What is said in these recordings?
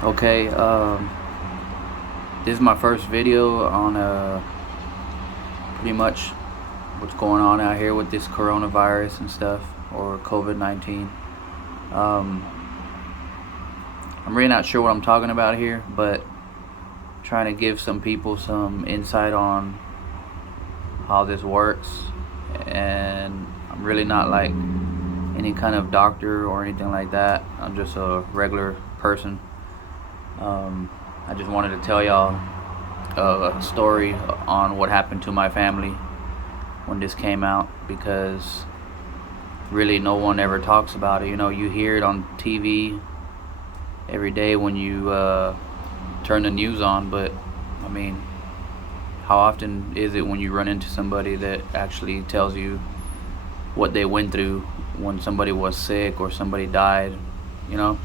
Okay, this is my first video on pretty much what's going on out here with this coronavirus and stuff, or COVID-19. Um, I'm really not sure what I'm talking about here, but trying to give some people some insight on how this works. And I'm really not like any kind of doctor or anything like that. I'm just a regular person. I just wanted to tell y'all a story on what happened to my family when this came out, because really no one ever talks about it. You know, you hear it on TV every day when you turn the news on, but I mean, how often is it when you run into somebody that actually tells you what they went through when somebody was sick or somebody died? You know,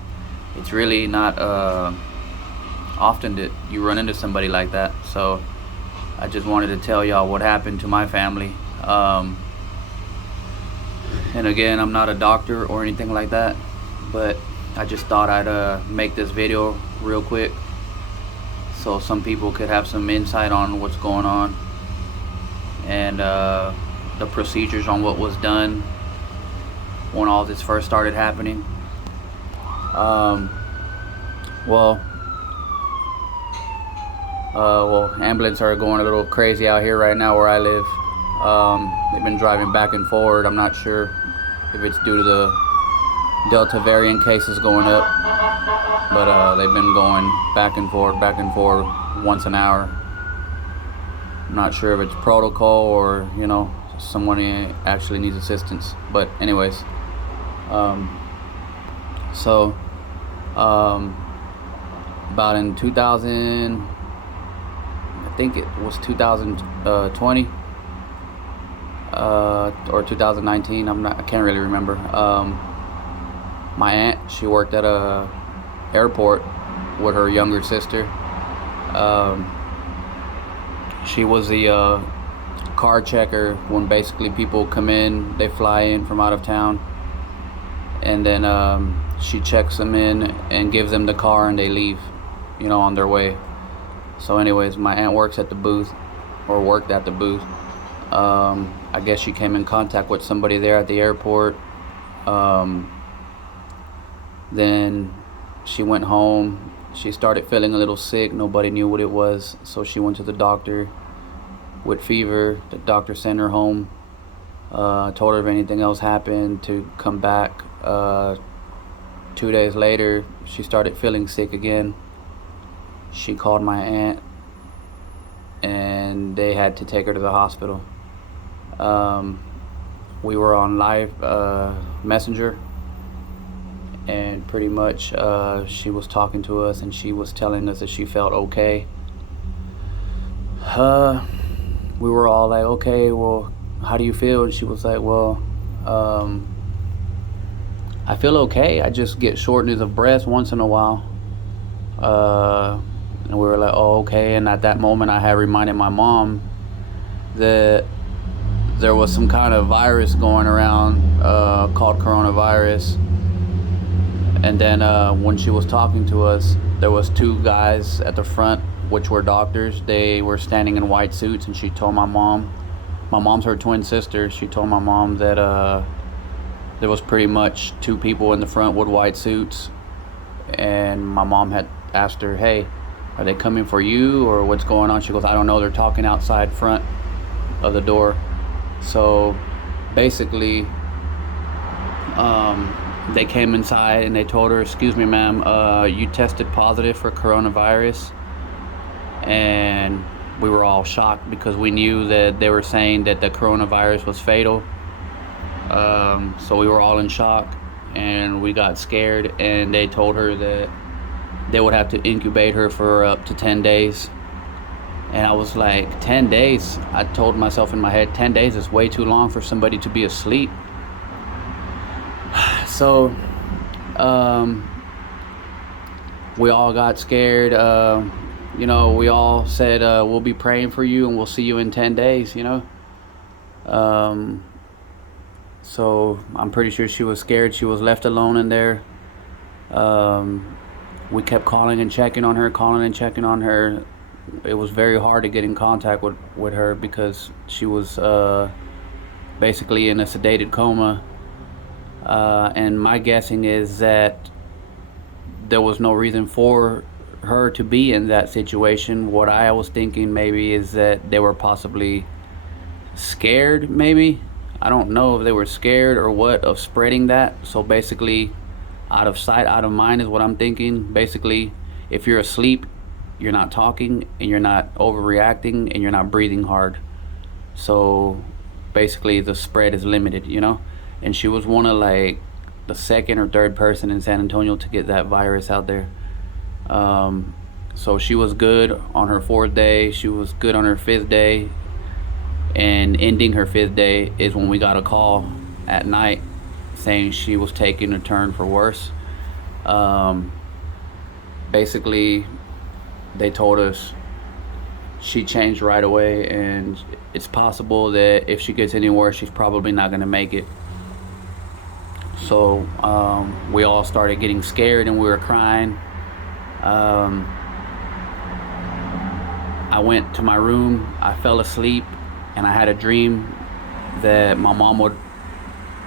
it's really not often that you run into somebody like that. So I just wanted to tell y'all what happened to my family. And again, I'm not a doctor or anything like that, but I just thought I'd make this video real quick so some people could have some insight on what's going on, and the procedures on what was done when all this first started happening. Um, well, ambulance are going a little crazy out here right now where I live. They've been driving back and forward. I'm not sure if it's due to the Delta variant cases going up, but they've been going back and forth once an hour. I'm not sure if it's protocol or, you know, someone actually needs assistance. But anyways, so about in 2000, I think it was 2020 or 2019. I can't really remember. My aunt, she worked at a airport with her younger sister. She was the car checker when basically people come in, they fly in from out of town, and then she checks them in and gives them the car, and they leave, you know, on their way. So anyways, my aunt works at the booth, or worked at the booth. I guess she came in contact with somebody there at the airport. Then she went home. She started feeling a little sick. Nobody knew what it was, so she went to the doctor with fever. The doctor sent her home. Told her if anything else happened to come back. 2 days later, she started feeling sick again. She called my aunt, and they had to take her to the hospital. We were on live messenger, and pretty much she was talking to us, and she was telling us that she felt okay. We were all like, okay, well, how do you feel? And she was like, well, I feel okay. I just get shortness of breath once in a while. And we were like, oh, okay. And at that moment, I had reminded my mom that there was some kind of virus going around called coronavirus. And then when she was talking to us, there was two guys at the front, which were doctors. They were standing in white suits, and she told my mom's her twin sister. She told my mom that there was pretty much two people in the front with white suits, and my mom had asked her, hey, are they coming for you or what's going on? She goes, I don't know, they're talking outside front of the door. So basically, they came inside and they told her, excuse me, ma'am, you tested positive for coronavirus. And we were all shocked because we knew that they were saying that the coronavirus was fatal. So we were all in shock, and we got scared, and they told her that they would have to incubate her for up to 10 days. And I was like, 10 days? I told myself in my head, 10 days is way too long for somebody to be asleep. So we all got scared. You know, we all said, we'll be praying for you and we'll see you in 10 days, you know. So I'm pretty sure she was scared. She was left alone in there. We kept calling and checking on her, calling and checking on her. It was very hard to get in contact with her because she was basically in a sedated coma. And my guessing is that there was no reason for her to be in that situation. What I was thinking maybe is that they were possibly scared, maybe. I don't know if they were scared or what of spreading that. So basically, out of sight, out of mind is what I'm thinking. Basically, if you're asleep, you're not talking and you're not overreacting and you're not breathing hard. So basically, the spread is limited, you know? And she was one of like the second or third person in San Antonio to get that virus out there. So she was good on her 4th day. She was good on her 5th day. And ending her 5th day is when we got a call at night saying she was taking a turn for worse. Basically, they told us she changed right away, and it's possible that if she gets any worse, she's probably not going to make it. So we all started getting scared and we were crying. I went to my room, I fell asleep, and I had a dream that my mom would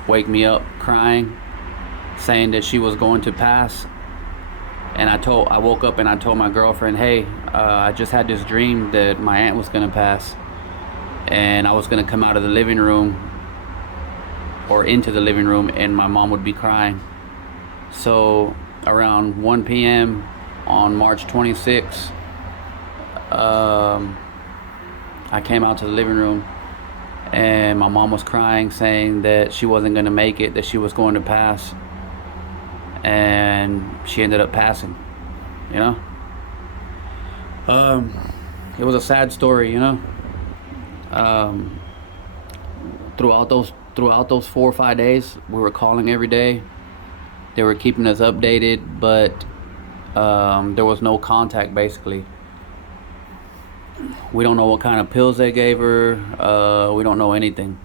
wake me up crying, saying that she was going to pass. And I woke up and I told my girlfriend, hey, I just had this dream that my aunt was gonna pass, and I was gonna come out of the living room or into the living room and my mom would be crying. So around 1 p.m. on March 26th, I came out to the living room and my mom was crying, saying that she wasn't gonna make it, that she was going to pass, and she ended up passing, you know? It was a sad story, you know? Throughout those 4 or 5 days, we were calling every day. They were keeping us updated, but there was no contact, basically. We don't know what kind of pills they gave her. We don't know anything.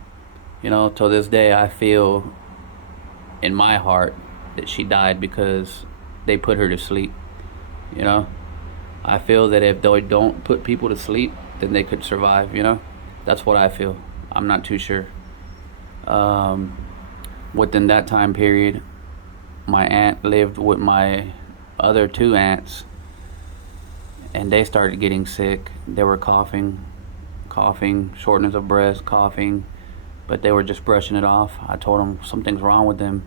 You know, till this day, I feel in my heart that she died because they put her to sleep. You know, I feel that if they don't put people to sleep, then they could survive, you know? That's what I feel. I'm not too sure. Within that time period, my aunt lived with my other 2 aunts, and they started getting sick. They were coughing, shortness of breath, coughing, but they were just brushing it off. I told them something's wrong with them.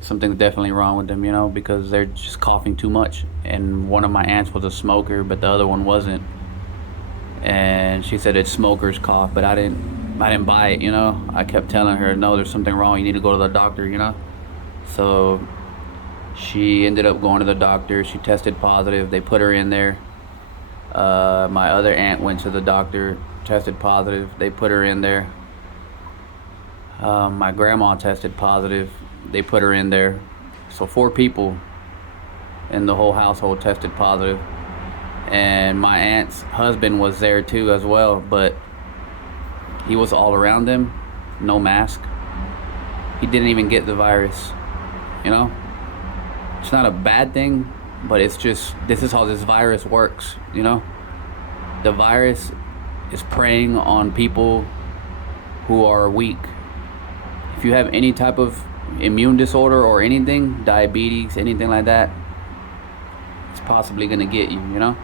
Something's definitely wrong with them, you know, because they're just coughing too much. And one of my aunts was a smoker, but the other one wasn't. And she said it's smoker's cough, but I didn't buy it, you know. I kept telling her, no, there's something wrong, you need to go to the doctor, you know. So she ended up going to the doctor. She tested positive. They put her in there. My other aunt went to the doctor, tested positive. They put her in there. My grandma tested positive. They put her in there. So 4 people in the whole household tested positive. And my aunt's husband was there too as well, but he was all around them, no mask. He didn't even get the virus, you know? It's not a bad thing, but it's just, this is how this virus works, you know? The virus is preying on people who are weak. If you have any type of immune disorder or anything, diabetes, anything like that, it's possibly gonna get you, you know?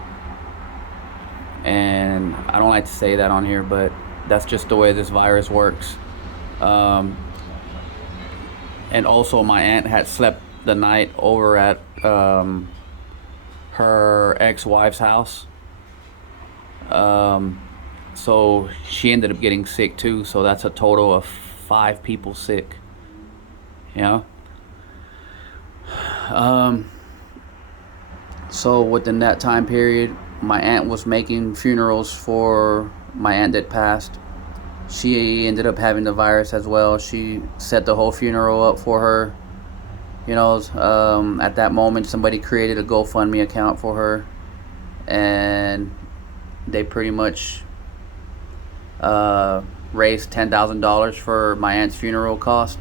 And I don't like to say that on here, but that's just the way this virus works. And also my aunt had slept the night over at her ex-wife's house. So she ended up getting sick too, so that's a total of 5 people sick, you know? So within that time period, my aunt was making funerals for my aunt that passed. She ended up having the virus as well. She set the whole funeral up for her. You know, at that moment, somebody created a GoFundMe account for her, and they pretty much raised $10,000 for my aunt's funeral cost.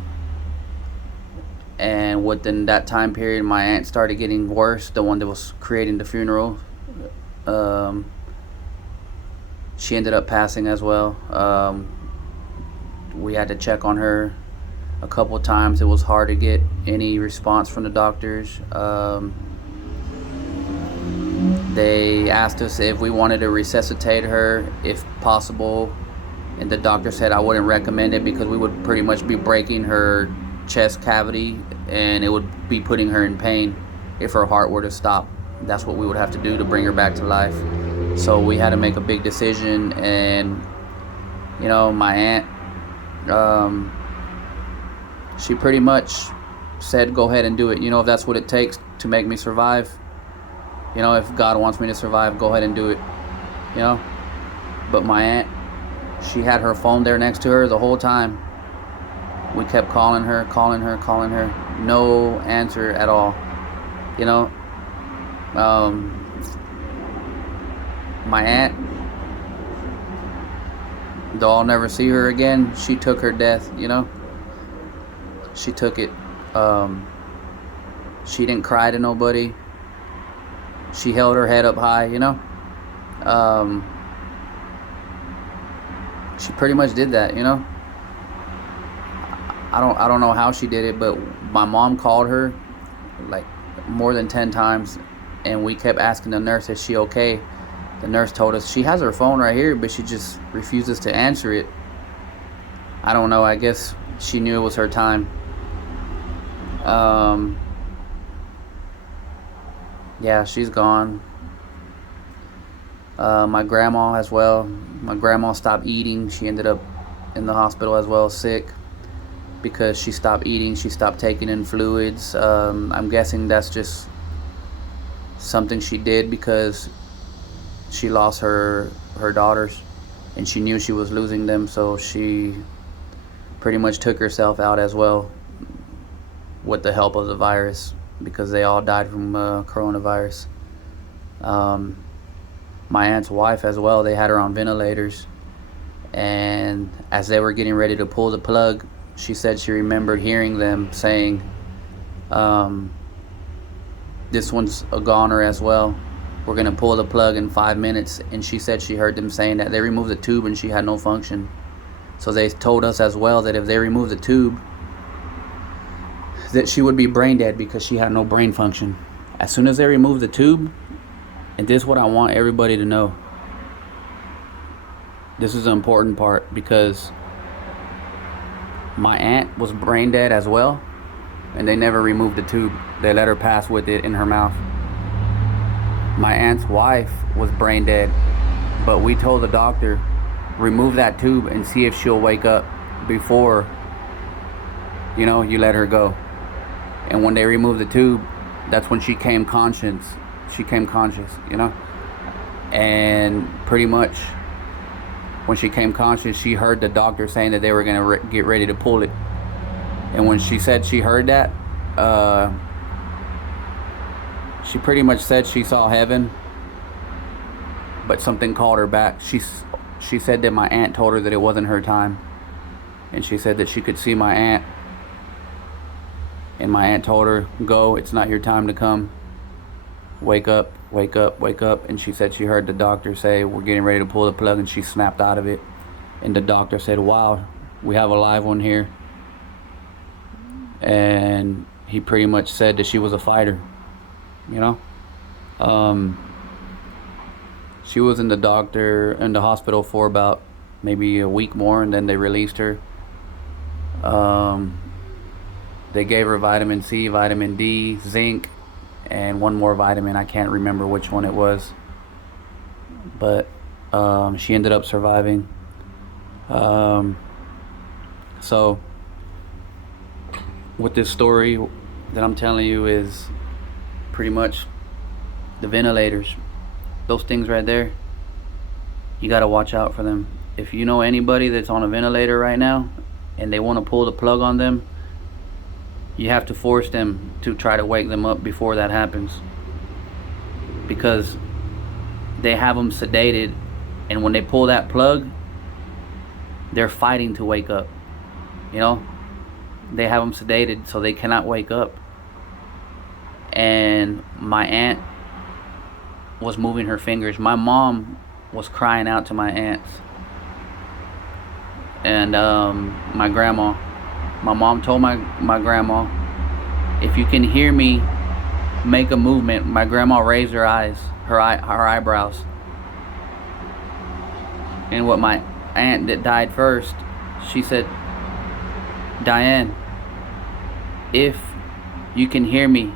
And within that time period, my aunt started getting worse, the one that was creating the funeral. She ended up passing as well. We had to check on her a couple of times. It was hard to get any response from the doctors. They asked us if we wanted to resuscitate her if possible, and the doctor said I wouldn't recommend it because we would pretty much be breaking her chest cavity and it would be putting her in pain if her heart were to stop. That's what we would have to do to bring her back to life. So we had to make a big decision, and you know, my aunt, she pretty much said go ahead and do it. You know, if that's what it takes to make me survive, you know, if God wants me to survive, go ahead and do it, you know. But my aunt, she had her phone there next to her the whole time. We kept calling her. No answer at all, you know. My aunt, though I'll never see her again, she took her death, you know. She took it. She didn't cry to nobody. She held her head up high, you know. She pretty much did that, you know. I don't know how she did it, but my mom called her like more than 10 times, and we kept asking the nurse, is she okay? The nurse told us she has her phone right here, but she just refuses to answer it. I don't know, I guess she knew it was her time. Yeah, she's gone. My grandma as well. My grandma stopped eating. She ended up in the hospital as well, sick, because she stopped eating. She stopped taking in fluids. I'm guessing that's just something she did because she lost her daughters, and she knew she was losing them, so she pretty much took herself out as well with the help of the virus, because they all died from coronavirus. My aunt's wife as well, they had her on ventilators, and as they were getting ready to pull the plug, she said she remembered hearing them saying, this one's a goner as well, we're gonna pull the plug in 5 minutes. And she said she heard them saying that they removed the tube and she had no function. So they told us as well that if they removed the tube, that she would be brain dead because she had no brain function. As soon as they removed the tube, and this is what I want everybody to know, this is the important part, because my aunt was brain dead as well, and they never removed the tube. They let her pass with it in her mouth. My aunt's wife was brain dead, but we told the doctor, remove that tube and see if she'll wake up before, you know, you let her go. And when they removed the tube, that's when she came conscious, you know. And pretty much when she came conscious, she heard the doctor saying that they were gonna get ready to pull it. And when she said she heard that, she pretty much said she saw heaven, but something called her back. She said that my aunt told her that it wasn't her time, and she said that she could see my aunt, and my aunt told her, go, it's not your time to come, wake up, wake up, wake up. And she said she heard the doctor say, we're getting ready to pull the plug, and she snapped out of it. And the doctor said, wow, we have a live one here. And he pretty much said that she was a fighter, you know. She was in the hospital for about maybe a week more, and then they released her. They gave her vitamin C, vitamin D, zinc, and one more vitamin. I can't remember which one it was, but she ended up surviving. So what this story that I'm telling you is pretty much the ventilators. Those things right there, you got to watch out for them. If you know anybody that's on a ventilator right now and they want to pull the plug on them, you have to force them to try to wake them up before that happens, because they have them sedated, and when they pull that plug, they're fighting to wake up, you know. they have them sedated so they cannot wake up. And my aunt was moving her fingers. My mom was crying out to my aunts. And my grandma. My mom told my grandma, if you can hear me make a movement. My grandma raised her eyebrows. And what my aunt that died first, she said, Diane, if you can hear me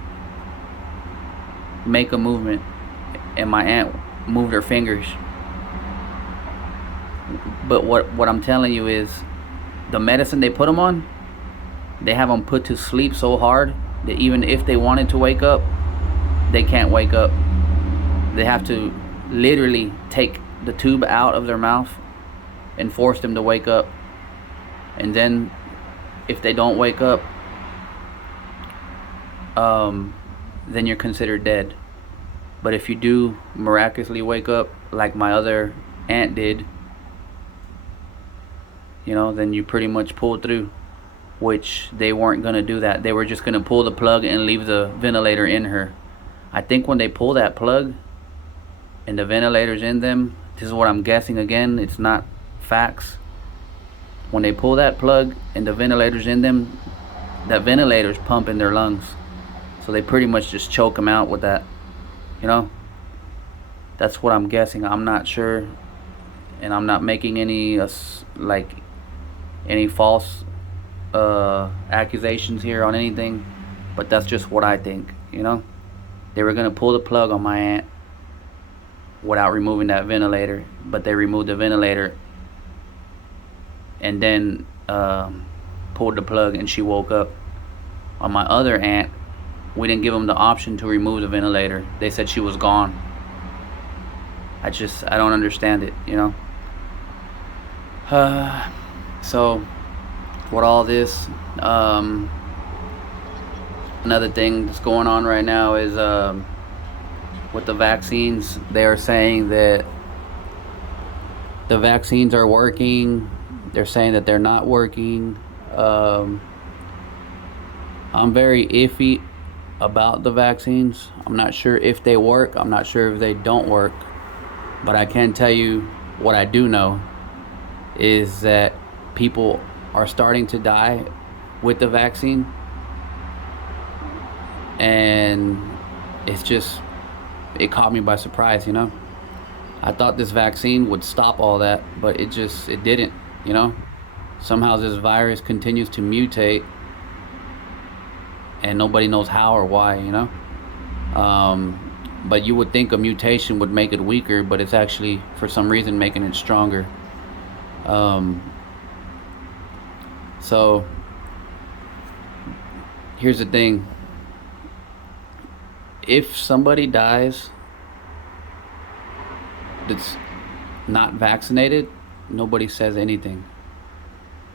make a movement. And my aunt moved her fingers. But what I'm telling you is, the medicine they put them on, they have them put to sleep so hard that even if they wanted to wake up, they can't wake up. They have to literally take the tube out of their mouth and force them to wake up. And then if they don't wake up, then you're considered dead. But if you do miraculously wake up, like my other aunt did, then you pretty much pulled through. Which they weren't going to do that. They were just going to pull the plug and leave the ventilator in her. I think when they pull that plug and the ventilator's in them, this is what I'm guessing again, it's not facts. When they pull that plug and the ventilator's in them, that ventilator's pumping their lungs. So they pretty much just choke them out with that. That's what I'm guessing. I'm not sure, and I'm not making any any false accusations here on anything, but that's just what I think. They were gonna pull the plug on my aunt without removing that ventilator, but they removed the ventilator and then pulled the plug and she woke up. On my other aunt, we didn't give them the option to remove the ventilator. They said she was gone. I don't understand it. So with all this, another thing that's going on right now is with the vaccines. They are saying that the vaccines are working. They're saying that they're not working. I'm very iffy about the vaccines. I'm not sure if they work. I'm not sure if they don't work. But I can tell you what I do know is that people are starting to die with the vaccine. And it caught me by surprise. I thought this vaccine would stop all that, but it didn't. Somehow this virus continues to mutate and nobody knows how or why. But you would think a mutation would make it weaker, but it's actually for some reason making it stronger. So here's the thing. If somebody dies that's not vaccinated, nobody says anything.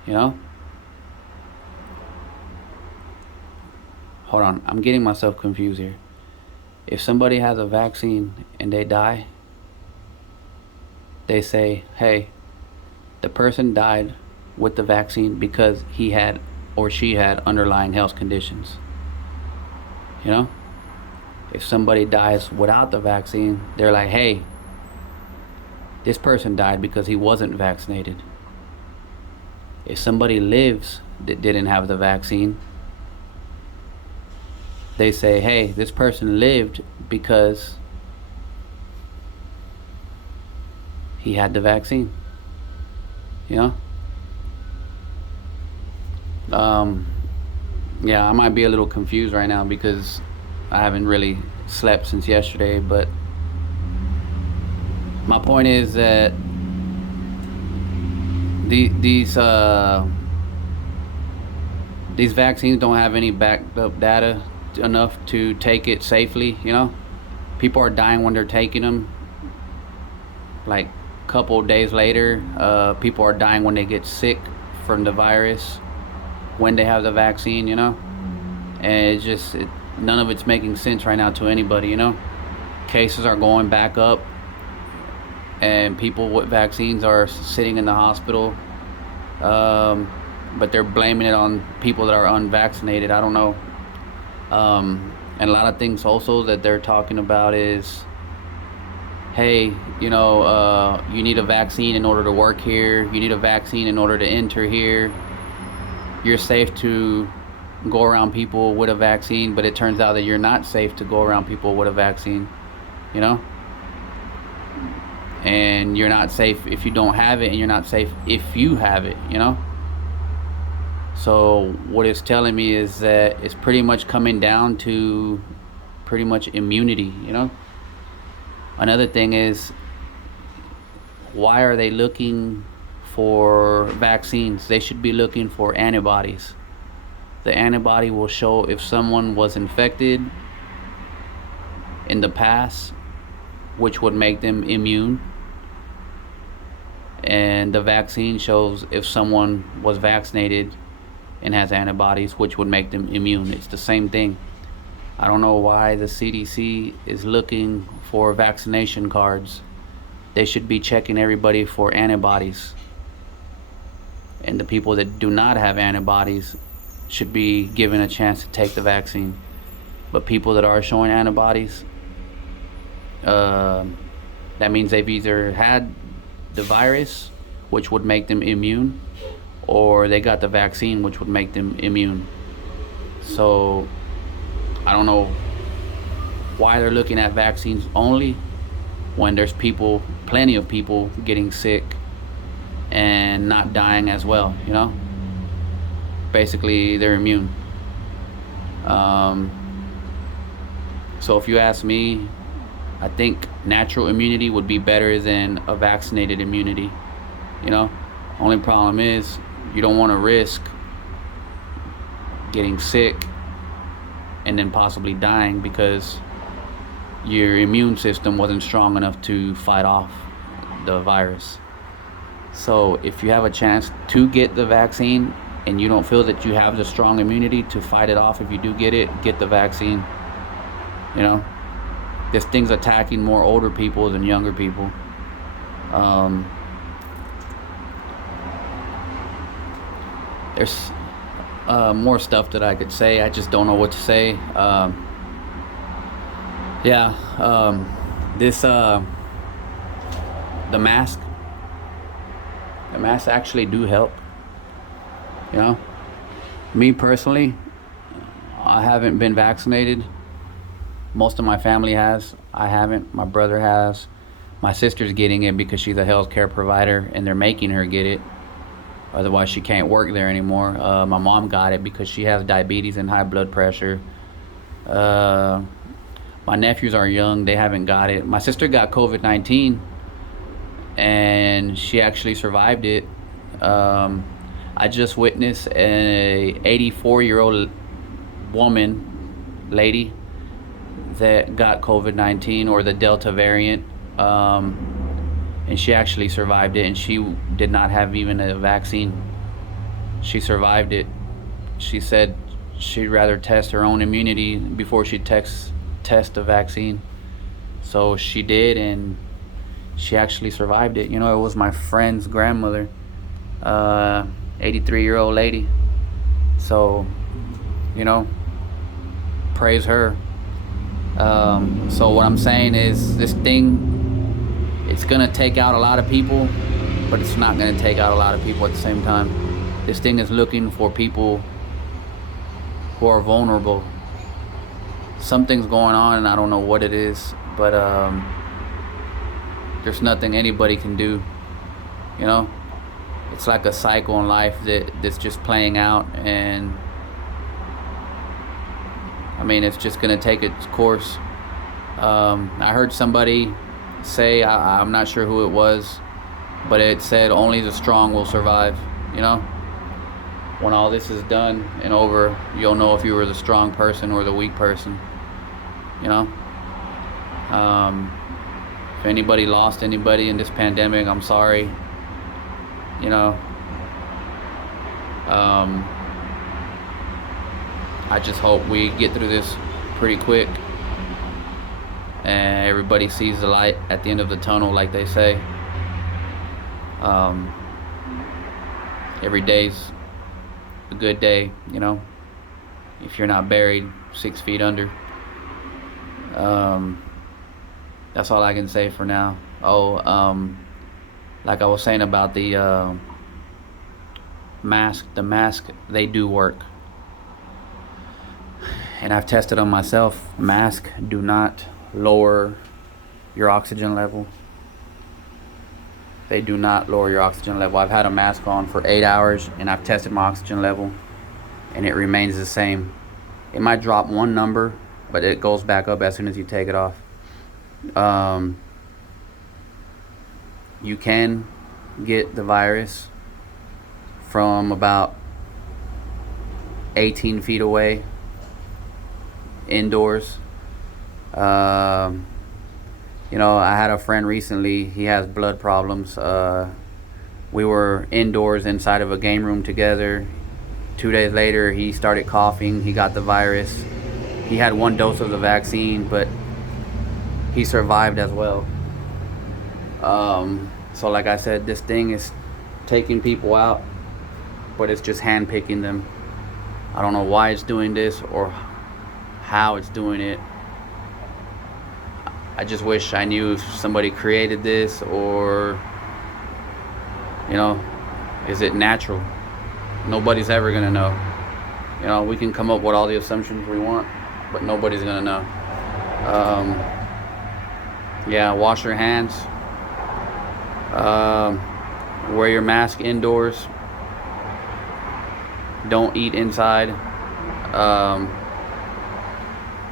Hold on, I'm getting myself confused here. If somebody has a vaccine and they die, they say, hey, the person died with the vaccine because he had or she had underlying health conditions. If somebody dies without the vaccine, they're like, hey, this person died because he wasn't vaccinated. If somebody lives that didn't have the vaccine, they say, hey, this person lived because he had the vaccine. Yeah, I might be a little confused right now because I haven't really slept since yesterday, but my point is that these vaccines don't have any backed up data enough to take it safely. People are dying when they're taking them. Like a couple days later, people are dying when they get sick from the virus when they have the vaccine. And none of it's making sense right now to anybody. Cases are going back up and people with vaccines are sitting in the hospital. but they're blaming it on people that are unvaccinated. I don't know. And a lot of things also that they're talking about is, hey, you need a vaccine in order to work here. You need a vaccine in order to enter here. You're safe to go around people with a vaccine, but it turns out that you're not safe to go around people with a vaccine, you know? And you're not safe if you don't have it, and you're not safe if you have it, you know? So what it's telling me is that it's pretty much coming down to pretty much immunity, you know? Another thing is, why are they looking for vaccines? They should be looking for antibodies. The antibody will show if someone was infected in the past, which would make them immune. And the vaccine shows if someone was vaccinated and has antibodies, which would make them immune. It's the same thing. I don't know why the CDC is looking for vaccination cards. They should be checking everybody for antibodies. And the people that do not have antibodies should be given a chance to take the vaccine. But people that are showing antibodies, that means they've either had the virus, which would make them immune, or they got the vaccine, which would make them immune. So I don't know why they're looking at vaccines only when there's plenty of people getting sick and not dying as well, you know? Basically, they're immune. So if you ask me, I think natural immunity would be better than a vaccinated immunity, you know? Only problem is you don't want to risk getting sick and then possibly dying because your immune system wasn't strong enough to fight off the virus. So if you have a chance to get the vaccine and you don't feel that you have the strong immunity to fight it off if you do get it, get the vaccine. You know, this thing's attacking more older people than younger people. There's more stuff that I could say. I just don't know what to say. The masks actually do help. You know, me personally, I haven't been vaccinated. Most of my family has. I haven't. My brother has. My sister's getting it because she's a healthcare provider and they're making her get it. Otherwise, she can't work there anymore. My mom got it because she has diabetes and high blood pressure. My nephews are young. They haven't got it. My sister got COVID-19 and she actually survived it. I just witnessed a 84-year-old lady that got COVID-19 or the Delta variant, and she actually survived it, and she did not have even a vaccine. She survived it. She said she'd rather test her own immunity before she test the vaccine. So she did, and she actually survived it. You know, it was my friend's grandmother, 83-year-old lady. So, you know, praise her. So what I'm saying is this thing, it's gonna take out a lot of people, but it's not gonna take out a lot of people at the same time. This thing is looking for people who are vulnerable. Something's going on and I don't know what it is, but there's nothing anybody can do, you know? It's like a cycle in life that's just playing out, and I mean, it's just gonna take its course. I heard somebody say, I'm not sure who it was, but it said only the strong will survive, you know? When all this is done and over, you'll know if you were the strong person or the weak person, you know? If anybody lost anybody in this pandemic, I'm sorry, you know? I just hope we get through this pretty quick and everybody sees the light at the end of the tunnel, like they say. Every day's a good day, you know, if you're not buried 6 feet under. That's all I can say for now. Like I was saying about the mask, they do work. And I've tested them myself. Masks do not lower your oxygen level. They do not lower your oxygen level. I've had a mask on for 8 hours and I've tested my oxygen level and it remains the same. It might drop one number, but it goes back up as soon as you take it off. You can get the virus from about 18 feet away, indoors. You know, I had a friend recently, he has blood problems. We were indoors inside of a game room together. 2 days later, he started coughing, he got the virus. He had 1 dose of the vaccine, but he survived as well. So like I said, this thing is taking people out, but it's just handpicking them. I don't know why it's doing this or how it's doing it. I just wish I knew if somebody created this, or, you know, is it natural? Nobody's ever gonna know. You know, we can come up with all the assumptions we want, but nobody's gonna know. Yeah, wash your hands. Wear your mask indoors. Don't eat inside.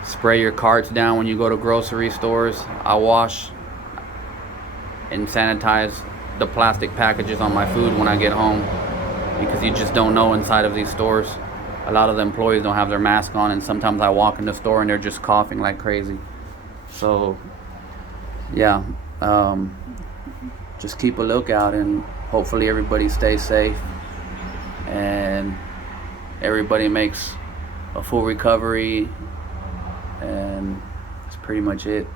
Spray your carts down when you go to grocery stores. I wash and sanitize the plastic packages on my food when I get home, because you just don't know inside of these stores. A lot of the employees don't have their mask on, and sometimes I walk in the store and they're just coughing like crazy. So yeah, just keep a lookout, and hopefully everybody stays safe and everybody makes a full recovery, and that's pretty much it.